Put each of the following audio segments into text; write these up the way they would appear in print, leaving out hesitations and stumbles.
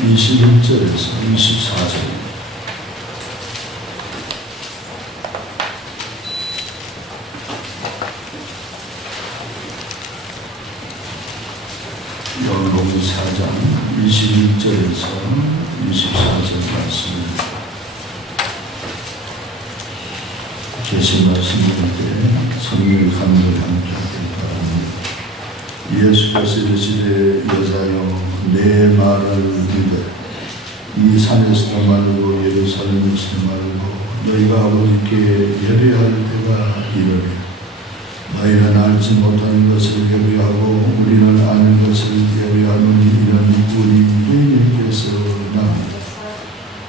21절에서 24절. 열왕 4장 21절에서 24절 말씀입니다. 계신 말씀일 때 성령의 감동이 함께 하길 바랍니다. 예수께서 이르시되 여자여 내 말을 믿으라. 이 산에서도 말고 예루살렘에서도 말고 너희가 아버지께 예배할 때가 이르리라. 너희는 알지 못하는 것을 예배하고 우리는 아는 것을 예배하노니 이는 우리 주님께서 나옵니다.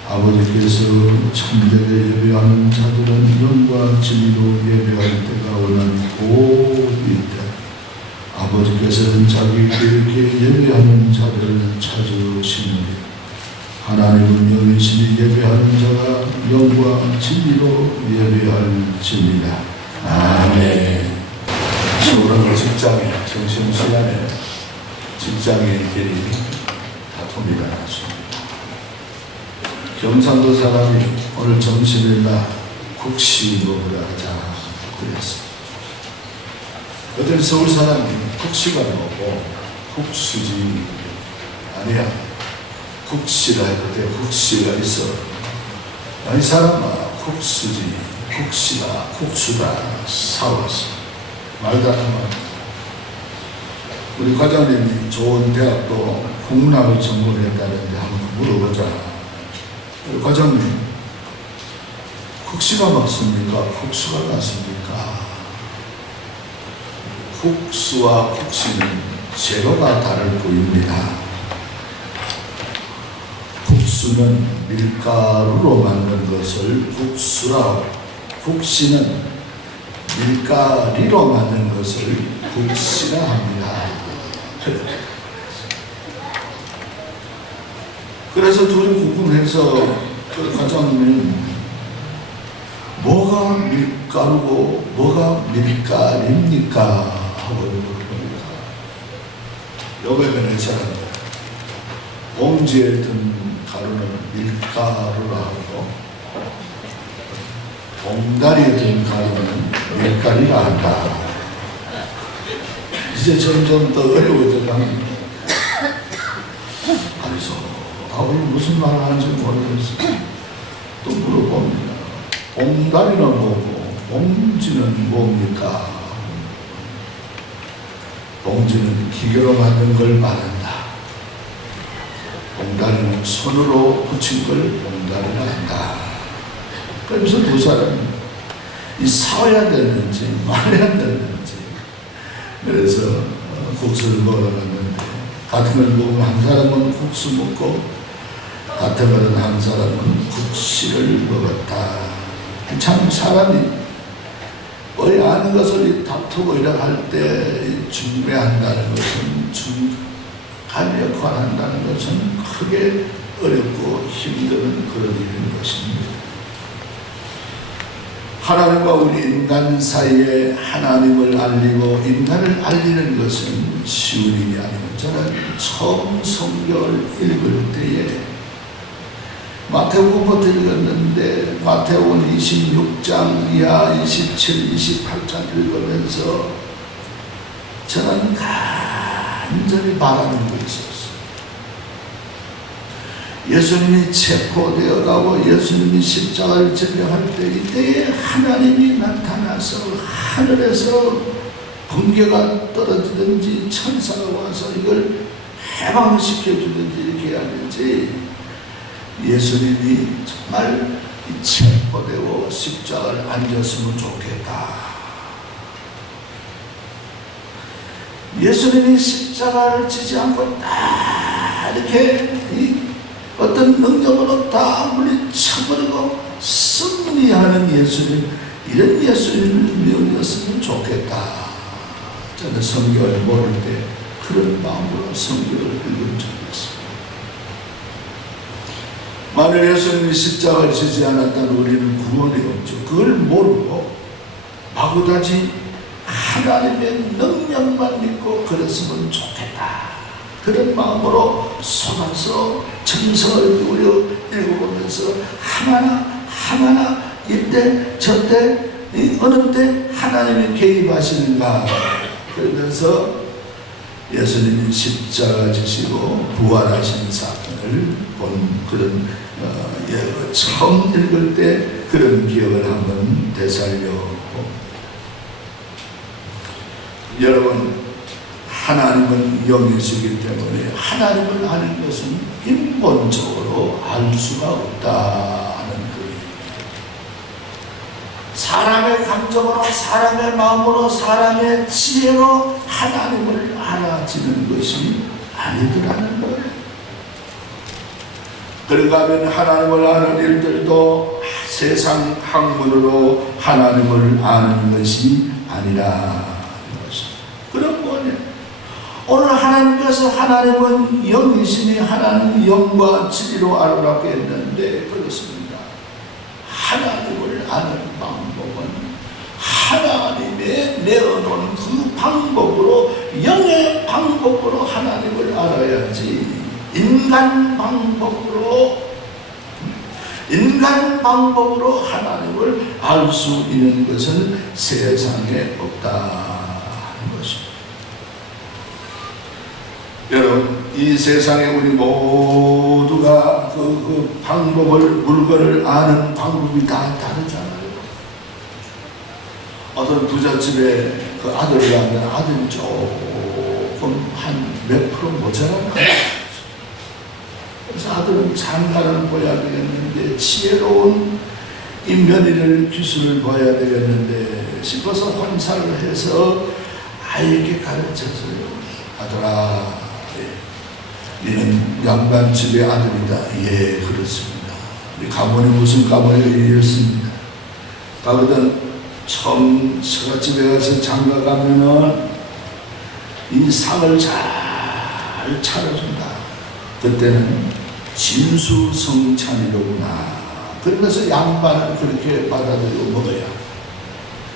아버지께서 참되게 예배하는 자들은 영과 진리로 예배할 때가 원하니 곧 이때 아버지께서는 자기에게 예배하는 자들을 찾으시느니 하나님은 영이시니 예배하는 자가 영과 진리로 예배할지니라. 아멘. 오늘 직장에 점심시간에 직장인끼리 다툼이 일어났습니다. 경상도 사람이 오늘 점심에나 국시 먹으라 하자 그랬습니다. 어떤 서울 사람이 국시가 뭐고 국수지 아니야 국시라 할 때 국시가 있어. 이 사람아 국수지 국시다 국수다 사왔어. 말도 안 하면 우리 과장님이 좋은 대학도 국문학을 전공을 했다는데 한번 물어보자. 우리 과장님 국시가 맞습니까? 국수가 맞습니까? 국수와 국시는 재료가 다를 뿐입니다. 국수는 밀가루로 만든 것을 국수라고, 국시는 밀가리로 만든 것을 국시라 합니다. 그래서 둘이 궁금해서 그 과장님 뭐가 밀가루고 뭐가 밀가리입니까? 하고 물어봅니다. 요즘에는 사람들 봉지에 든 가루는 밀가루라 하고 봉다리에 든 가루는 밀가리라 한다. 이제 점점 더 어려워져 갑니다. 그래서 아버지 무슨 말을 하는지 모르겠어요. 또 물어봅니다. 봉다리는 뭐고 봉지는 뭡니까? 봉지는 기계로 만든 걸 말한다. 봉다리는 손으로 붙인 걸 봉다리라 한다. 그러면서 두 사람이 싸워야 되는지 말해야 되는지 그래서 국수를 먹으러 갔는데 같은 걸 먹으면 한 사람은 국수 먹고 같은 거는 한 사람은 국시를 먹었다. 참 사람이 거의 아는 것을 다투고 이렇게 할 때 중매한다는 것은 간역화한다는 것은 크게 어렵고 힘든 그런 일인 것입니다. 하나님과 우리 인간 사이에 하나님을 알리고 인간을 알리는 것은 쉬운 일이 아니고 저는 처음 성경을 읽을 때에 마태복음부터 읽었는데 마태복음 26장 이하 27, 28장 읽으면서 저는 간절히 바라는 거 있었어요. 예수님이 체포되어 가고 예수님이 십자가를 전령할 때 이때에 하나님이 나타나서 하늘에서 번개가 떨어지든지 천사가 와서 이걸 해방시켜주든지 이렇게 해야 되지. 예수님이 정말 체포되고 십자가를 앉았으면 좋겠다. 예수님이 십자가를 지지 않고 딱 이렇게 어떤 능력으로 다 물리쳐버리고 승리하는 예수님, 이런 예수님을 믿었으면 좋겠다. 저는 성경을 모를 때 그런 마음으로 성경을 읽은 적이 있습니다. 만일 예수님이 십자가를 지지 않았다면 우리는 구원이 없죠. 그걸 모르고 마구다지 하나님의 능력만 믿고 그랬으면 좋겠다. 그런 마음으로 쏟아서 정성을 기울여 읽어보면서 하나하나 이때 저때 어느 때 하나님이 개입하시는가 그러면서 예수님이 십자가 지시고 부활하신 사건을 본 그런 처음 읽을 때 그런 기억을 한번 되살려 봅니다. 여러분, 하나님은 영이시기 때문에 하나님을 아는 것은 인본적으로 알 수가 없다는 거예요. 사람의 감정으로, 사람의 마음으로, 사람의 지혜로 하나님을 알아지는 것이 아니더라는 거예요. 그런가 하면 하나님을 아는 일들도 세상 학문으로 하나님을 아는 것이 아니라 그런 거냐. 오늘 하나님께서 하나님은 영이시니 하나님 영과 진리로 알아라고 했는데 그렇습니다. 하나님을 아는 방법은 하나님의 내어놓은 그 방법으로 영의 방법으로 하나님을 알아야지 인간 방법으로 하나님을 알 수 있는 것은 세상에 없다. 여러분, 이 세상에 우리 모두가 그 방법을, 물건을 아는 방법이 다 다르잖아요. 어떤 부잣집에 그 아들을 하면 아들이 조금 한 몇 프로 모자라나. 그래서 아들은 장가를 봐야 되겠는데, 지혜로운 이 며느리를 기술을 봐야 되겠는데 싶어서 혼사를 해서 아이에게 가르쳐줘요. 아들아, 너는 양반집의 아들이다. 예, 그렇습니다. 우리 가문이 무슨 가문이가 이랬습니다. 가거든 처음 처갓집에 가서 장가 가면은 이 상을 잘 차려준다. 그때는 진수성찬이로구나. 그러면서 양반을 그렇게 받아들여 먹어야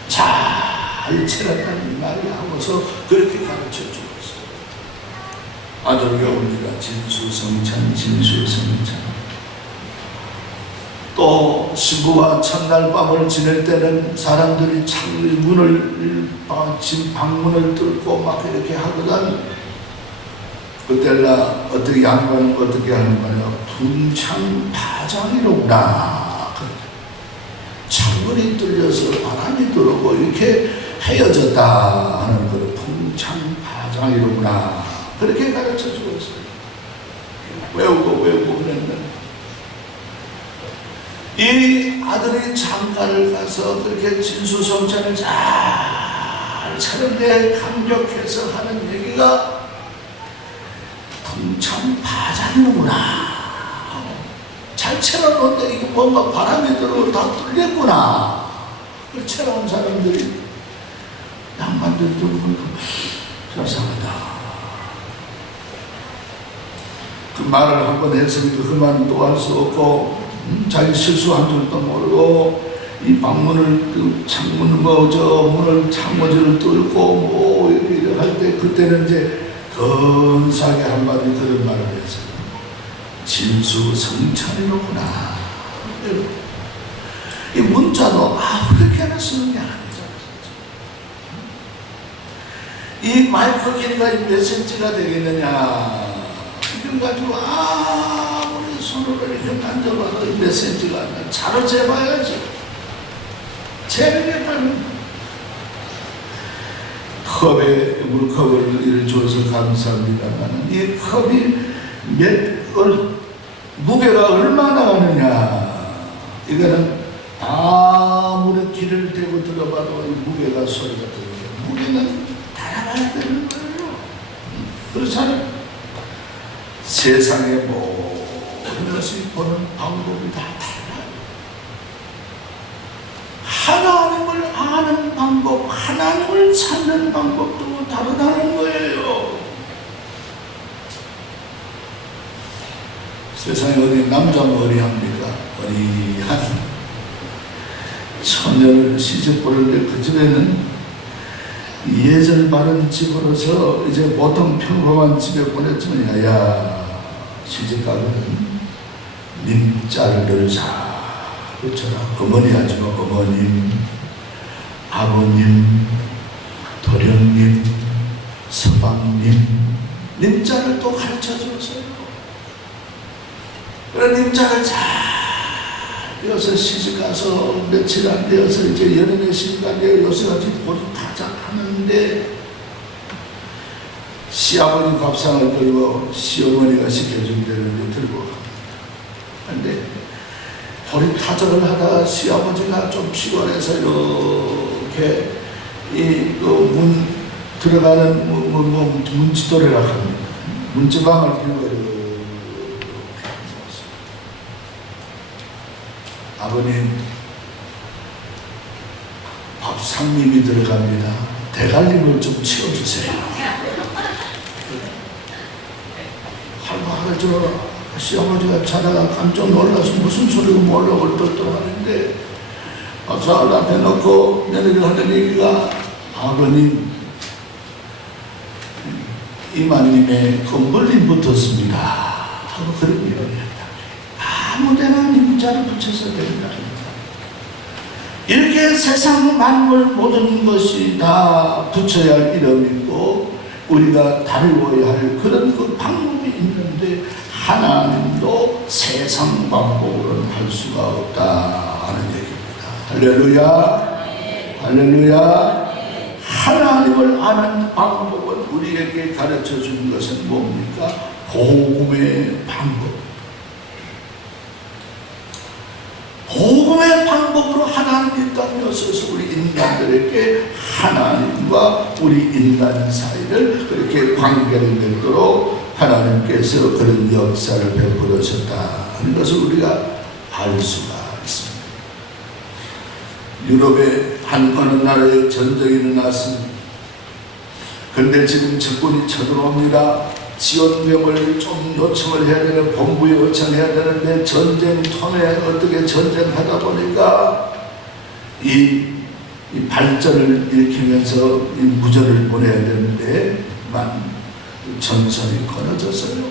잘 차렸다는 말이 하고서 그렇게 가르쳐줘. 아들과 우리가 진수성찬. 또 신부와 첫날 밤을 지낼 때는 사람들이 창문을 방문을 뚫고 막 이렇게 하거든. 그때나 어떻게 양반은 어떻게 하는 거냐. 풍창파장이로구나. 창문이 뚫려서 바람이 들어오고 이렇게 헤어졌다 하는 그 풍창파장이로구나. 그렇게 가르쳐 주었어요. 외우고 그랬는데 이 아들이 장가를 가서 그렇게 진수성찬을 잘 차는데 감격해서 하는 얘기가 풍창파장이구나. 잘 채워놓는데 이게 뭔가 바람이 들어오고 다 뚫렸구나. 그 채워온 사람들이 양반들도 보니까 이상하다. 그 말을 한번 했으니까 그 말은 또 할 수 없고 자기 실수한 줄도 모르고 이 방문을 창문을 문을 창문을 뚫고 이렇게 할 때 그때는 이제 근사하게 한마디 그런 말을 했어요. 진수성찬이로구나. 이 문자도 그렇게나 쓰는 게 아니잖아요. 이 마이크 길이가 몇 센치가 되겠느냐. 이걸 가지고 우리 손으로 이렇게 만져봐도 몇 센치가 안 나. 차로 재봐야지. 재는 게 빠른. 컵에 물컵을 이렇게 줘서 감사합니다만 이 컵이 무게가 얼마나 가느냐. 이거는 아무리 길을 대고 들어봐도 이 무게가 소리가 들어요. 무게는 달아가야 되는 거예요. 그렇잖아요. 세상의 모든 것이 보는 방법이 다 달라요. 하나님을 아는 방법, 하나님을 찾는 방법도 다르다는 거예요. 세상에 어디 남자는 어리합니까? 어리한 처녀를 시집 보는데 그 집에는 예절 바른 집으로서 이제 보통 평범한 집에 보냈지만, 야 시집가거든 님자를 잘 붙여라. 어머니 하지만 어머님, 아버님, 도령님, 서방님, 님자를 또 가르쳐줬어요. 그래 님자를 잘 배워서 시집가서 며칠 안 되어서 이제 연인의 시간에 요새같이 보리타작하는데 시아버지 밥상을 들고 시어머니가 시켜준 대로 들고 갑니다. 근데 보리타작을 하다가 시아버지가 좀 피곤해서 이렇게 문 들어가는 문지도래라 합니다. 문지방을 들고 이렇게 아버님 밥상님이 들어갑니다. 대갈림을 좀 치워주세요. 할머니가 시아버지가 자다가 깜짝 놀라서 무슨 소리고 몰라고 떨떠하는데 밥상을 앞에 놓고 며느리가 하는 얘기가 아버님 이마님의 건물림 붙었습니다 하고 그런 얘기를 아무데나 님자를 붙여서 된다. 이렇게 세상 만물 모든 것이 다 붙여야 할 이름이고 우리가 다루어야 할 그런 그 방법이 있는데 하나님도 세상 방법으로는 할 수가 없다 하는 얘기입니다. 할렐루야. 할렐루야. 하나님을 아는 방법은 우리에게 가르쳐 준 것은 뭡니까? 복음의 방법. 복음의 방법으로 하나님 이 땅에 오셔서 우리 인간들에게 하나님과 우리 인간 사이를 그렇게 관계를 맺도록 하나님께서 그런 역사를 베풀으셨다 하는 것을 우리가 알 수가 있습니다. 유럽의 한 어느 나라에 전쟁이 일어났습니다. 그런데 지금 적군이 쳐들어옵니다. 지원병을 좀 요청을 해야 되는, 본부에 요청해야 되는데 전쟁 톤에 어떻게 전쟁하다 보니까 이 발전을 일으키면서 이 무전을 보내야 되는데만 전선이 끊어졌어요.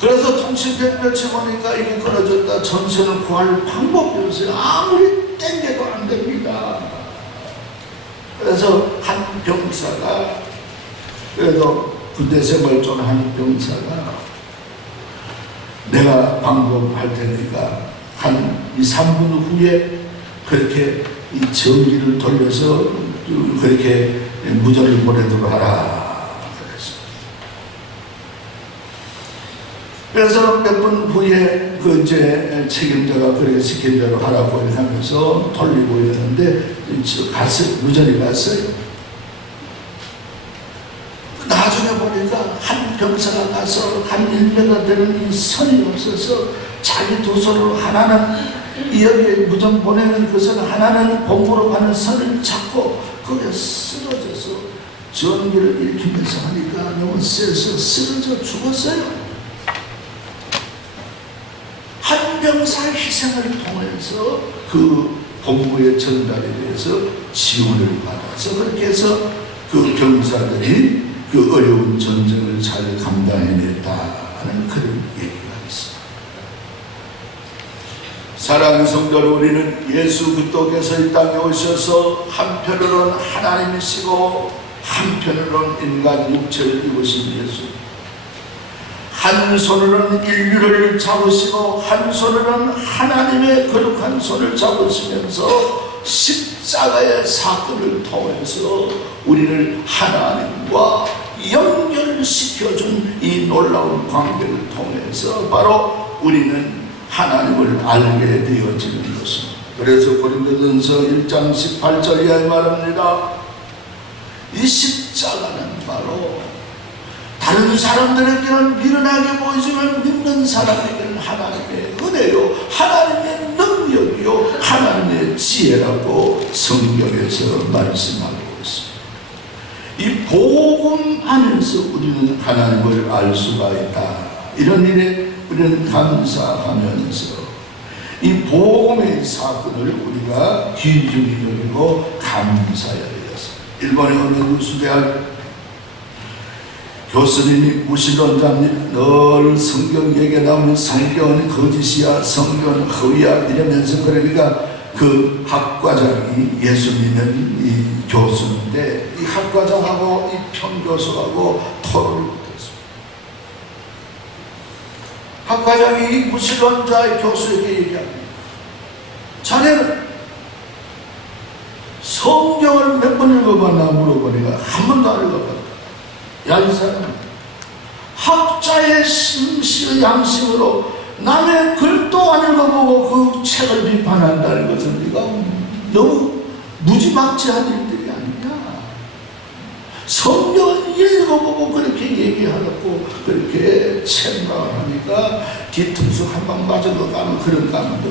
그래서 통신병 보니까 이게 끊어졌다. 전선을 구할 방법이 없어요. 아무리 땡겨도 안 됩니다. 그래서 한 병사가 그래도 군대 생활 좀 한 병사가 내가 방법할 테니까 한 2, 3분 후에 그렇게 이 전기를 돌려서 그렇게 무전을 보내도록 하라 그래서 몇 분 후에 그 이제 책임자가 그렇게 시킨 대로 하라고 하면서 돌리고 이러는데 갔어요. 무전이 갔어요. 나중에 보니까 한 병사가 가서 한 1m 되는 이 선이 없어서 자기 두 손으로 하나는 여기에 무전 보내는 그 선, 하나는 본부로 가는 선을 잡고 거기에 쓰러져서 전기를 일으키면서 하니까 너무 세서 쓰러져 죽었어요. 한 병사의 희생을 통해서 그 본부의 전달에 대해서 지원을 받아서 그렇게 해서 그 병사들이 그 어려운 전쟁을 잘 감당해냈다 하는 그런 얘기가 있습니다. 사랑하는 성도 여러분, 우리는 예수 그리스도께서 이 땅에 오셔서 한편으로는 하나님이시고 한편으로는 인간 육체를 입으신 예수, 한 손으로는 인류를 잡으시고 한 손으로는 하나님의 거룩한 손을 잡으시면서 십자가의 사건을 통해서 우리를 하나님과 연결시켜준 이 놀라운 관계를 통해서 바로 우리는 하나님을 알게 되어지는 것입니다. 그래서 고린도전서 1장 18절 이하에 말합니다. 이 십자가는 바로 다른 사람들에게는 미련하게 보이지만 믿는 사람에게는 하나님의 은혜요, 하나님의 능력이요, 하나님의 지혜라고 성경에서 말씀하고 있습니다. 이 복음 안에서 우리는 하나님을 알 수가 있다. 이런 일에 우리는 감사하면서 이 복음의 사건을 우리가 귀중히 여기고 감사해야 되겠습니다. 일본의 어느 수대학 교수님이 무신론자입니다. 늘 성경 얘기가 나오면 성경은 거짓이야, 성경은 허위야 이러면서, 그러니까 그 학과장이 예수님은 이 교수인데 이 학과장하고 이 평교수하고 토론을 못했습니다. 학과장이 이 무신론자의 교수에게 얘기합니다. 자네는 성경을 몇 번 읽어봤나 물어보니까 한 번도 안 읽어봤다. 야, 이 사람 학자의 심시의 양심으로 남의 글도 안 읽어보고 그 책을 비판한다는 것은 네가 너무 무지막지한 일들이 아니냐. 성경을 읽어보고 그렇게 얘기하고 그렇게 책망하니까 뒤통수 한 방 맞은 것 가면 그런 감도.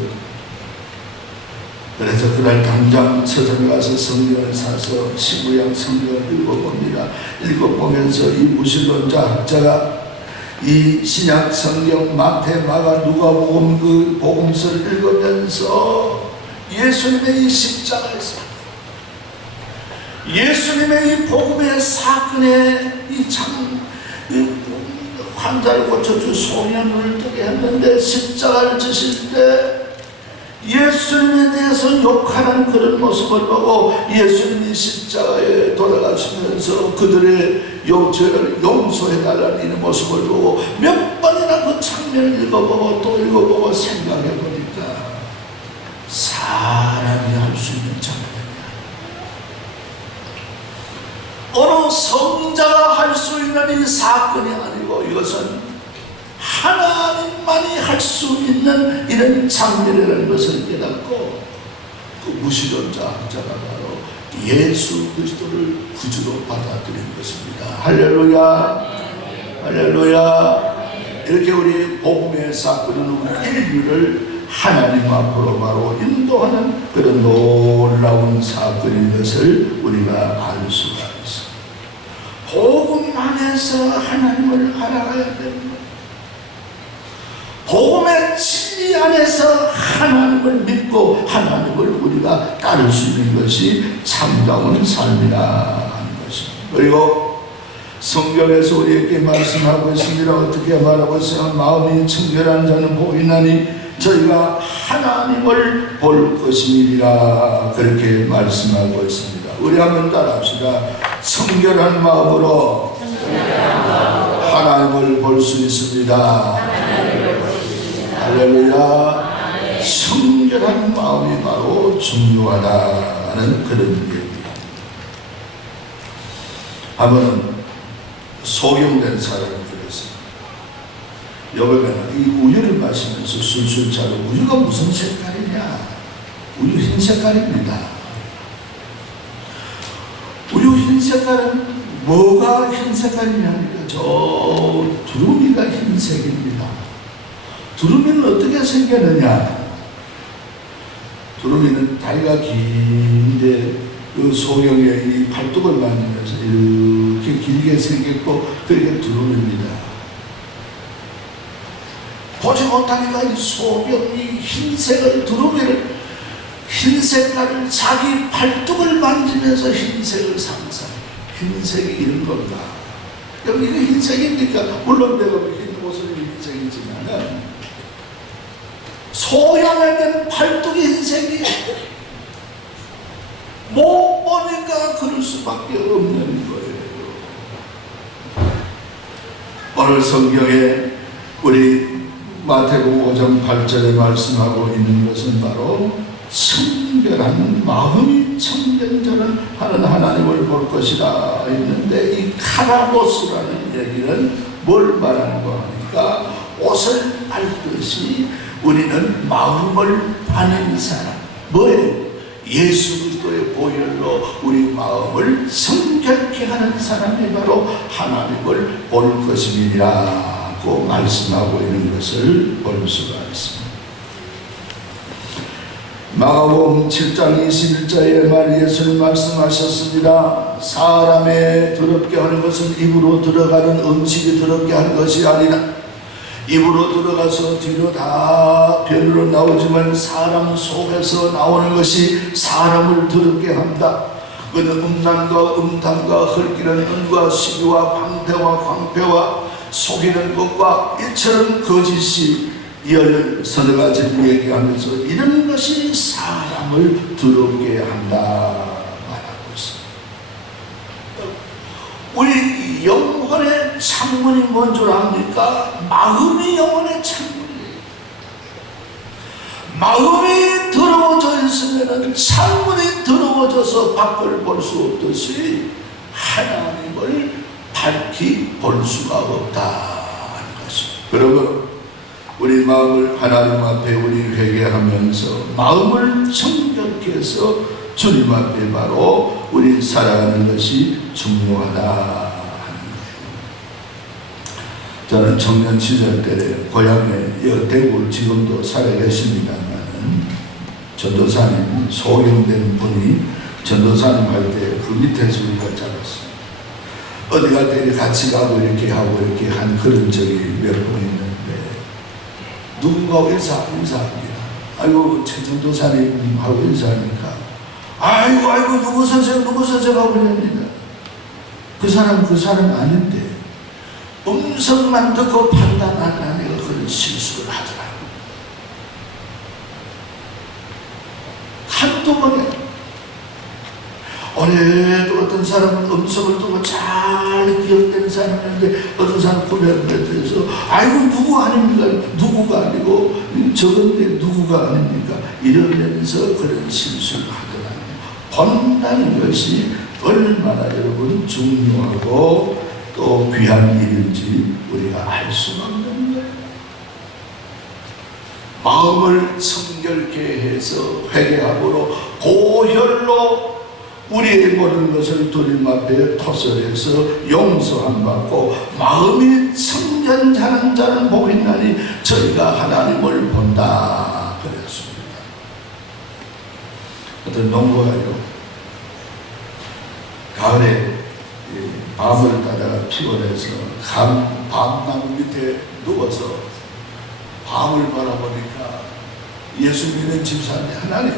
그래서 그날 당장 서점에 가서 성경을 사서 시구양 성경을 읽어봅니다. 읽어보면서 이 무신론자 학자가 이 신약 성경 마태, 마가, 누가복음 그 복음서를 읽으면서 예수님의 이 십자가에서 예수님의 이 복음의 사건에 이 참 환자를 고쳐주 소년을 뜨게 했는데 십자가를 지실 때 예수님에 대해서 욕하는 그런 모습을 보고 예수님이 십자가에 돌아가시면서 그들의 죄를 용서해달라는 이런 모습을 보고 몇 번이나 그 장면을 읽어보고 또 읽어보고 생각해보니까 사람이 할 수 있는 장면이야. 어느 성자가 할 수 있는 이 사건이 아니고 이것은 하나님만이 할 수 있는 이런 장면이라는 것을 깨닫고 그 무신론자 학자가 바로 예수 그리스도를 구주로 받아들인 것입니다. 할렐루야, 할렐루야. 이렇게 우리 복음의 사건은 인류를 하나님 앞으로 바로 인도하는 그런 놀라운 사건인 것을 우리가 알 수가 있습니다. 복음 안에서 하나님을 알아가야 됩니다. 복음의 진리 안에서 하나님을 믿고 하나님을 우리가 따를 수 있는 것이 참다운 삶이라 하는 것입니다. 그리고 성경에서 우리에게 말씀하고 있습니다. 어떻게 말하고 있어요? 마음이 청결한 자는 복이 나니 저희가 하나님을 볼 것이니라 그렇게 말씀하고 있습니다. 우리 한번 따라합시다. 청결한 마음으로 하나님을 볼 수 있습니다. 할렐루야. 청결한 마음이 바로 중요하다는 그런 얘기입니다. 한번 소경된 사람이 그랬어요. 여보가 이 우유를 마시면서 술술 차고 우유가 무슨 색깔이냐? 우유 흰 색깔입니다. 우유 흰 색깔은 뭐가 흰 색깔이냐니까 저 두루미가 흰색입니다. 두루미는 어떻게 생겼느냐? 두루미는 다리가 긴데 그 소경에 이 팔뚝을 만지면서 이렇게 길게 생겼고 그게 두루미입니다. 보지 못하니까 이 소경이 흰색을 두루미를 흰 색깔을 자기 팔뚝을 만지면서 흰색을 상상해. 흰색이 이런 건가? 여기가 흰색입니까? 물론 내가 흰 옷을 흰색이지만 소양에게는 팔뚝이 흰색이에요. 못 보니까 그럴 수밖에 없는 거예요. 오늘 성경에 우리 마태복음 5장 8절에 말씀하고 있는 것은 바로 청결한 마음이 청결한 자는 하는 하나님을 볼 것이다 했는데 이 카라도스라는 얘기는 뭘 말하는 거 하니까 옷을 빨듯이 우리는 마음을 파는 사람. 뭐예요? 예수 그리스도의 보혈로 우리 마음을 성결케 하는 사람이 바로 하나님을 볼 것임이라고 말씀하고 있는 것을 볼 수가 있습니다. 마가복음 7장 21절에 말 예수님 말씀하셨습니다. 사람의 더럽게 하는 것은 입으로 들어가는 음식이 더럽게 하는 것이 아니라 입으로 들어가서 뒤로 다 별로 나오지만 사람 속에서 나오는 것이 사람을 더럽게 한다. 그는 음란과 음탕과 헐기는 은과 시기와 방패와 광패와 속이는 것과 이처럼 거짓이 서너 가지를 얘기하면서 이런 것이 사람을 더럽게 한다 말하고 있습니다. 우리 영혼의 창문이 뭔 줄 압니까? 마음이 영혼의 창문이에요. 마음이 더러워져 있으면 창문이 더러워져서 밖을 볼 수 없듯이 하나님을 밝히 볼 수가 없다 하는 것입니다. 그러므로 우리 마음을 하나님 앞에 우리 회개하면서 마음을 정결케 해서 주님 앞에 바로 우리 살아가는 것이 중요하다 하는 거예요. 저는 청년 시절 때 고향에 대구 지금도 살아 계십니다만 전도사님 소경된 분이 전도사님 할 때 그 밑에서 우리가 자랐어요. 어디 갈 때 같이 가고 이렇게 하고 이렇게 한 그런 적이 몇 번 있는데 누군가 인사합니다. 아이고 최전도사님하고 인사하니까 아이고 누구 선생 하고 그럽니다. 그 사람 아닌데 음성만 듣고 판단하는 내가 그런 실수를 하더라고. 한두 번에 올해도 어떤 사람은 음성을 두고 잘 기억되는 사람인데 어떤 사람은 구별을 해서 아이고 누구 아닙니까? 누구가 아니고 저건데 누구가 아닙니까? 이러면서 그런 실수를 하더라고요. 본다는 것이 얼마나 여러분 중요하고 또 귀한 일인지 우리가 알 수가 없는 거예요. 마음을 청결케 해서 회개함으로 고혈로 우리의 모든 것을 주님 앞에 토설해서 용서함 받고 마음이 청결하는 자는 복이 있나니 저희가 하나님을 본다 그랬습니다. 어떤 농부가요 가을에 밤을 따다가 피곤해서 밤나무 밑에 누워서 밤을 바라보니까 예수 믿는 집사님 하나님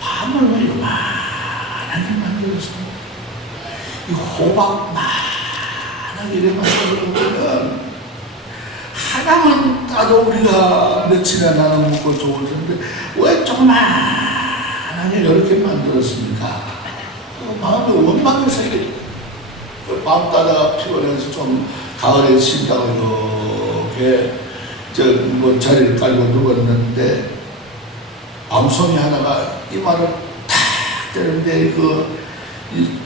밤을 왜 요만하게 만들었습니다. 이 호박 많하게 이렇게 만들어보면 하나만 따도 우리가 며칠이나 나눠 먹고 좋을 텐데 왜 조그만하게 이렇게 만들었습니까? 마음에 원망을 새겨요. 밤 따다가 피곤해서 좀 가을에 쉰다고 이렇게 자리를 깔고 누웠는데 밤송이 하나가 이마를 탁 때는데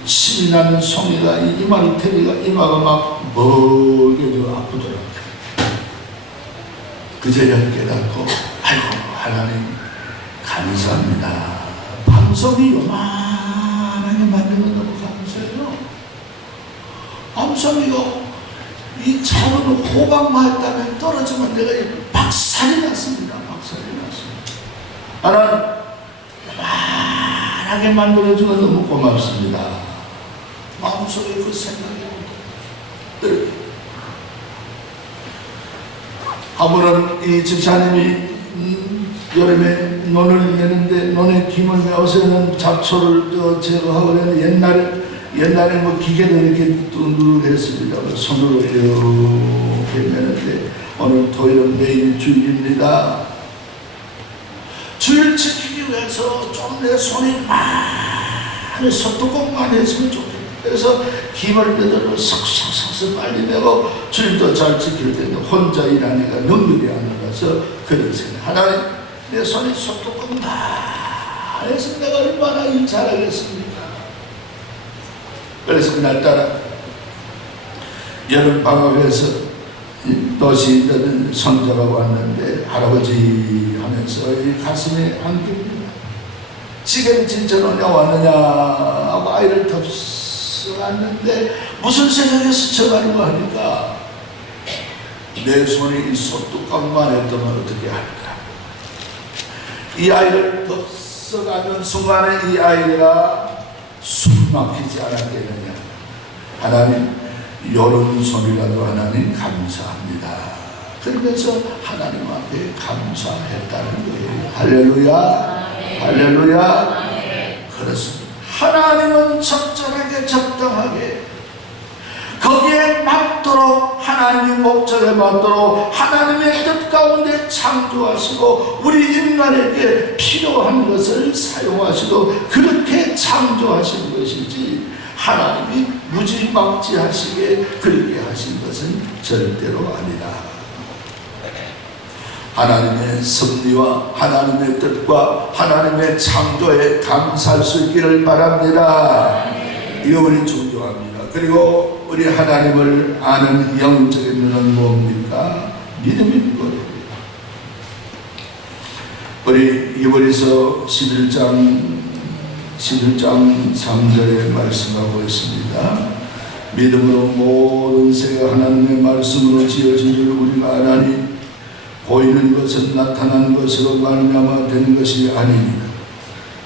침이 나는 송이가 이마를 때리니까 이마가 막 멀게 아프더라고요. 그 저녁 깨닫고 아이고 하나님 감사합니다. 밤송이 요만하게 만든 건 너무 감사해요. 밤송이가 이 작은 호박만 했다면 떨어지면 내가 박살이 났습니다. 하나님 요만하게 만들어주고 너무 고맙습니다. 마음속에 그 생각이 들어요. 한 번은 이 집사님이 여름에 논을 내는데 논에 김을 메어서는 잡초를 제거하고 옛날에 뭐 기계도 이렇게 누르고 했습니다. 손으로 이렇게 내는데 오늘 토요일은 매일 주일입니다. 주일 지키기 위해서 좀 내 손이 많이 손뚜껑만 했으면 좋겠다. 그래서 김을 빼들어 싹싹싹 빨리 내고 주일도 잘 지킬 텐데 혼자 일하니까 능력이 안 나가서 그런 생각. 하나님 내 손이 손뚜껑만 해서 내가 얼마나 일 잘하겠습니까? 그래서 그날따라 여름 방학에서 도시에 있던 손자가 왔는데 할아버지 하면서 이 가슴에 안깁니다. 지금 진짜 너냐 왔느냐 하고 아이를 덥석았는데 무슨 생각에서 저가는 거 하니까 내 손이 이 손뚜껑만 했더면 어떻게 할까? 이 아이를 덥석하는 순간에 이 아이가 숨 막히지 않았겠느냐. 하나님 요런 소리라도 하나님 감사합니다. 그러면서 하나님 앞에 감사했다는 거예요. 할렐루야. 할렐루야. 그렇습니다. 하나님은 적절하게 적당하게 거기에 맞도록 하나님의 목적에 맞도록 하나님의 뜻 가운데 창조하시고 우리 인간에게 필요한 것을 사용하시고 그렇게 창조하신 것이지 하나님이 무지막지하시게 그렇게 하신 것은 절대로 아니다. 하나님의 섭리와 하나님의 뜻과 하나님의 창조에 감사할 수 있기를 바랍니다. 이거 우리 존경합니다. 그리고 우리 하나님을 아는 영적인 눈은 뭡니까? 믿음인 거예요. 우리 히브리서 11장 3절에 말씀하고 있습니다. 믿음으로 모든 세가 하나님의 말씀으로 지어진 줄 우리가 아나니 보이는 것은 나타난 것으로 말미암아 되는 것이 아닙니다.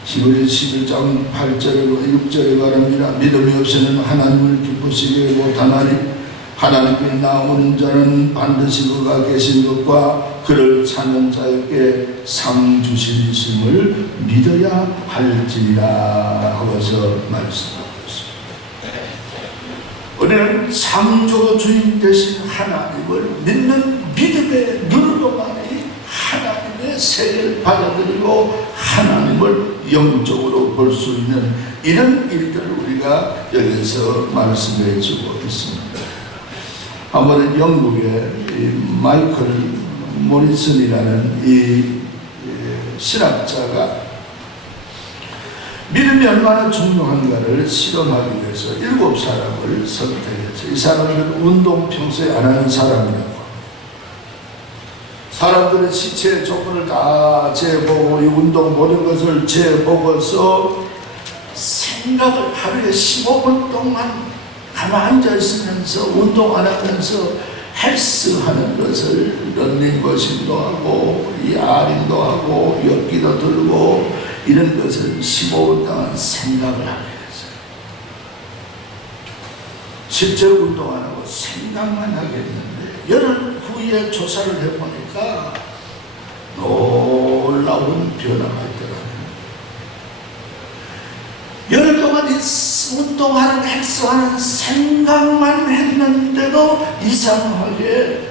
히브리 11장 8절에 6절에 말합니다. 믿음이 없이는 하나님을 기쁘시게 못하나니 하나님께 나오는 자는 반드시 그가 계신 것과 그를 찾는 자에게 상 주시심을 믿어야 할지니라 하고서 말씀하고 있습니다. 우리는 창조 주인 되신 하나님을 믿는 믿음의 눈으로만이 하나님의 세계를 받아들이고 하나님을 영적으로 볼 수 있는 이런 일들을 우리가 여기서 말씀해 주고 있습니다. 한번은 영국의 마이클 모리슨이라는 이 신학자가 믿음이 얼마나 중요한가를 실험하기 위해서 7사람을 선택했어요. 이 사람들은 운동 평소에 안 하는 사람이라고. 사람들의 시체의 조건을 다 재보고 이 운동 모든 것을 재보고서 생각을 하루에 15분 동안 가만히 앉아 있으면서 운동 안 하면서 헬스하는 것을 런닝머신도 하고 야링도 하고 엿기도 들고 이런 것을 15분 동안 생각을 하게 했어요. 실제로 운동 안 하고 생각만 하게 했는데 열흘 후에 조사를 해보니까 놀라운 변화가 있더라고요. 열흘 동안 운동하는 헬스하는 생각만 했는데도 이상하게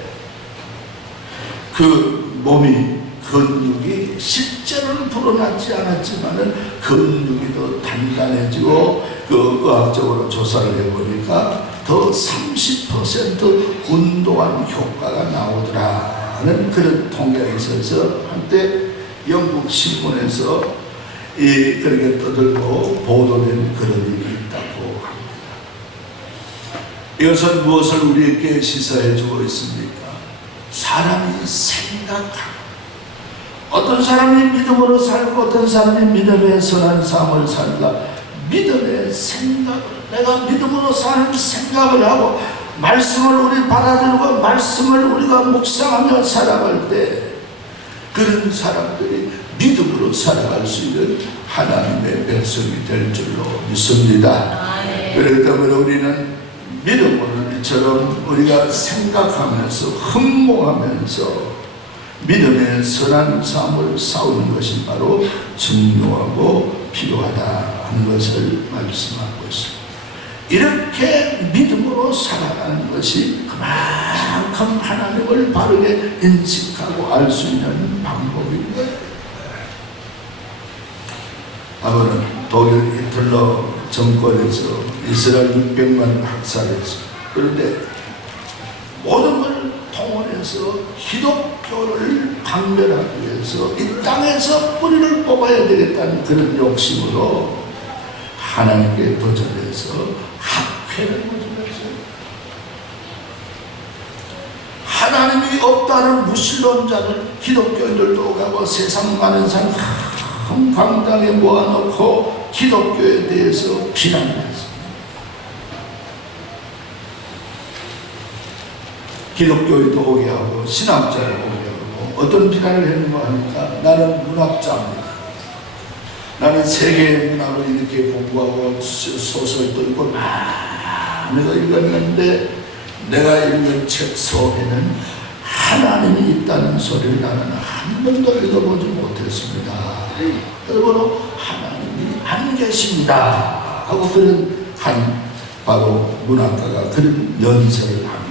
그 몸이 근육이 실제로는 불어나지 않았지만은 근육이 더 단단해지고 그 의학적으로 조사를 해보니까 더 30% 운동한 효과가 나오더라는 그런 통계가 있어서 한때 영국 신문에서 그렇게 떠들고 보도된 그런 일이 있다고 합니다. 이것은 무엇을 우리에게 시사해 주고 있습니까? 사람이 생각하고 어떤 사람이 믿음으로 살고 어떤 사람이 믿음의 선한 삶을 살다 믿음의 생각을 내가 믿음으로 사는 생각을 하고 말씀을 우리 받아들이고 말씀을 우리가 묵상하며 살아갈 때 그런 사람들이 믿음으로 살아갈 수 있는 하나님의 백성이 될 줄로 믿습니다. 그렇기 때문에 우리는 믿음으로 이처럼 우리가 생각하면서 흠모하면서 믿음의 선한 삶을 싸우는 것이 바로 중요하고 필요하다 하는 것을 말씀하고 있습니다. 이렇게 믿음으로 살아가는 것이 그만큼 하나님을 바르게 인식하고 알 수 있는 방법입니다. 아버는 독일 히틀러 정권에서 이스라엘 600만 학살했습니다. 그런데 모든 걸 동원해서 기독교를 박멸하기 위해서 이 땅에서 뿌리를 뽑아야 되겠다는 그런 욕심으로 하나님께 도전해서 학회를 모집했어요. 하나님이 없다는 무신론자를 기독교인들도 가고 세상 많은 사람 큰 광장에 모아놓고 기독교에 대해서 비난했습니다. 기독교인도 오게 하고 신학자를 오게 하고 어떤 비난을 했는가 하니까 나는 문학자입니다. 나는 세계의 문학을 이렇게 공부하고 소설도 읽고 많은 거 읽었는데 내가 읽는 책 속에는 하나님이 있다는 소리를 나는 한 번도 읽어보지 못했습니다. 그러므로 하나님이 안 계십니다 하고 그런 바로 문학가가 그런 연설을 하는 거예요.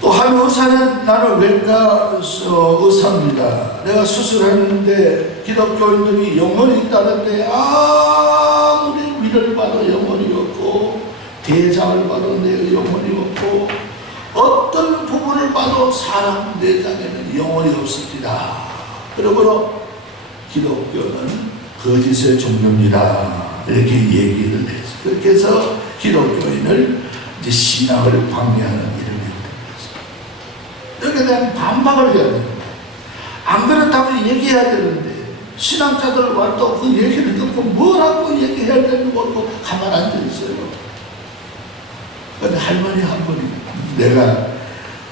또 한 의사는, 나는 외과 의사입니다. 내가 수술하는데 기독교인들이 영혼이 있다는데 아무리 위를 봐도 영혼이 없고 대장을 봐도 내 영혼이 없고 어떤 부분을 봐도 사람 내장에는 영혼이 없습니다. 그러므로 기독교는 거짓의 종교입니다. 이렇게 얘기를 했어요. 그렇게 해서 기독교인을 이제 신앙을 방해하는 일을 했어요. 여기에 대한 반박을 해야 되는 거예요. 안 그렇다고 얘기해야 되는데 신앙자들 와도 그 얘기를 듣고 뭐라고 얘기해야 되는 것도 가만 앉아 있어요. 그런데 할머니 한 분이, 내가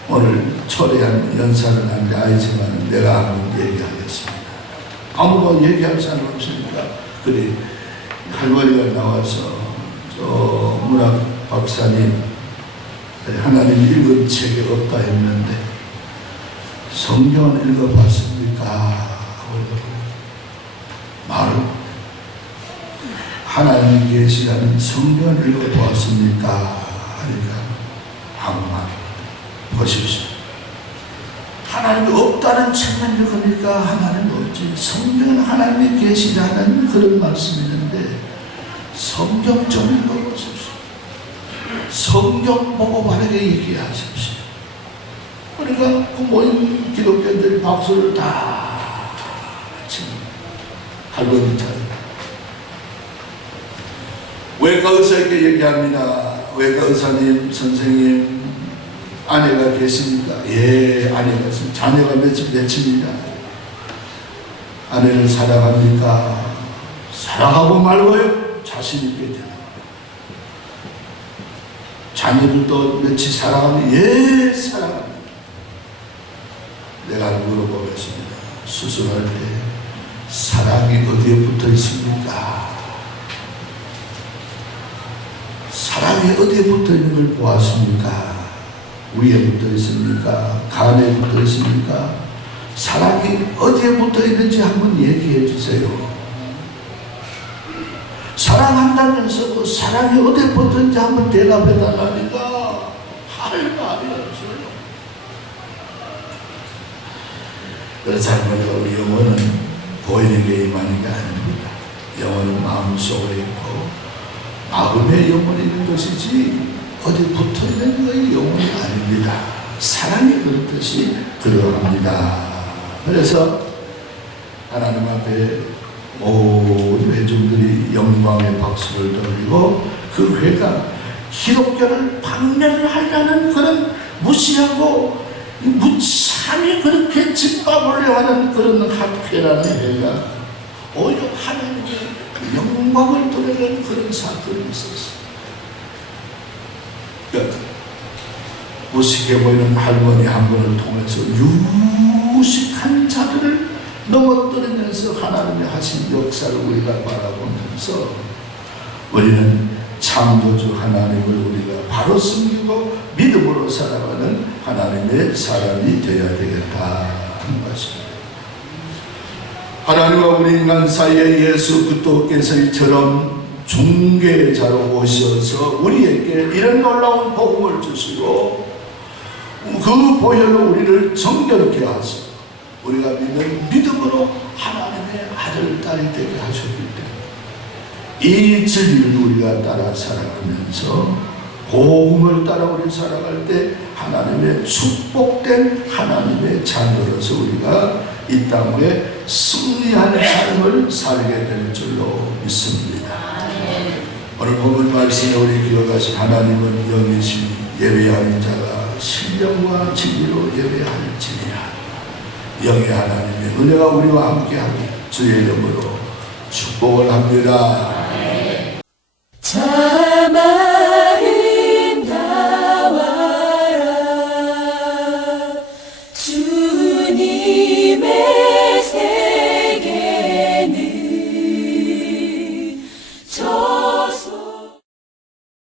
오늘 초래한 연사는 안 돼 알지만 내가 한번 얘기하겠습니다. 아무도 얘기할 사람 없으니까 그래 할머니가 나와서 저 문학 박사님 하나님 읽은 책이 없다 했는데 성경을 읽어봤습니까? 말을 하나님 계시다는 성경을 읽어보았습니까? 하니까 아무 말 보십시오. 하나님이 없다는 책만 읽으니까 하나님이 없지. 성경은 하나님이 계시다는 그런 말씀이 있는데 성경 좀 읽어보십시오. 성경 보고 바르게 얘기하십시오. 그러니까 그 모인 기독교인들이 박수를 다 치는 할머니 차례. 외과 의사에게 얘기합니다. 외과 의사님, 선생님, 아내가 계십니까? 예, 아내가 있습니다. 자녀가 몇입니다. 아내를 사랑합니까? 사랑하고 말고요. 자신있게 되는 자녀를 또 며칠 사랑합니까? 예, 사랑합니다. 내가 물어보겠습니다. 수술할 때 사랑이 어디에 붙어 있습니까? 사랑이 어디에 붙어 있는 걸 보았습니까? 위에 붙어 있습니까? 간에 붙어 있습니까? 사랑이 어디에 붙어 있는지 한번 얘기해 주세요. 사랑한다면서 그 사랑이 어디에 붙어 있는지 한번 대답해 달라니까 할 말이 없어요. 그래서 할머니가 우리 영혼은 보이는 게 임하는 게 아닙니다. 영혼은 마음속에 있고 마음에 영혼이 있는 것이지 어디 붙어 있는 것이 영혼이 아닙니다. 사랑이 그렇듯이 그러합니다. 그래서 하나님 앞에 모든 회중들이 영광의 박수를 돌리고 그 회가 기독교를 박멸하려는 그런 무시하고 무참히 그렇게 짓밟으려 하는 그런 학회라는 회가 오히려 하나님의 영광을 드러내는 그런 사건이 있었어요. 그러니까 무식해 보이는 할머니 한 분을 통해서 유식한 자들을 넘어뜨리면서 하나님이 하신 역사를 우리가 바라보면서 우리는 창조주 하나님을 우리가 바로 섬기고 믿음으로 살아가는 하나님의 사람이 되어야 되겠다 하는 것입니다. 하나님과 우리 인간 사이에 예수 그리스도께서 이처럼 중개자로 오셔서 우리에게 이런 놀라운 복음을 주시고 그 보혈로 우리를 정결케 하시고 우리가 믿는 믿음으로 하나님의 아들, 딸이 되게 하셨기 때문에 이 진리를 우리가 따라 살아가면서 복음을 따라 우리 살아갈 때 하나님의 축복된 하나님의 자녀로서 우리가 이 땅에 승리하는 삶을 살게 될 줄로 믿습니다. 오늘 본문 말씀에 우리 기억하신 하나님은 영이시니 예배하는 자가 신령과 진리로 예배할지니라. 영의 하나님의 은혜가 우리와 함께하기 주의 이름으로 축복을 합니다.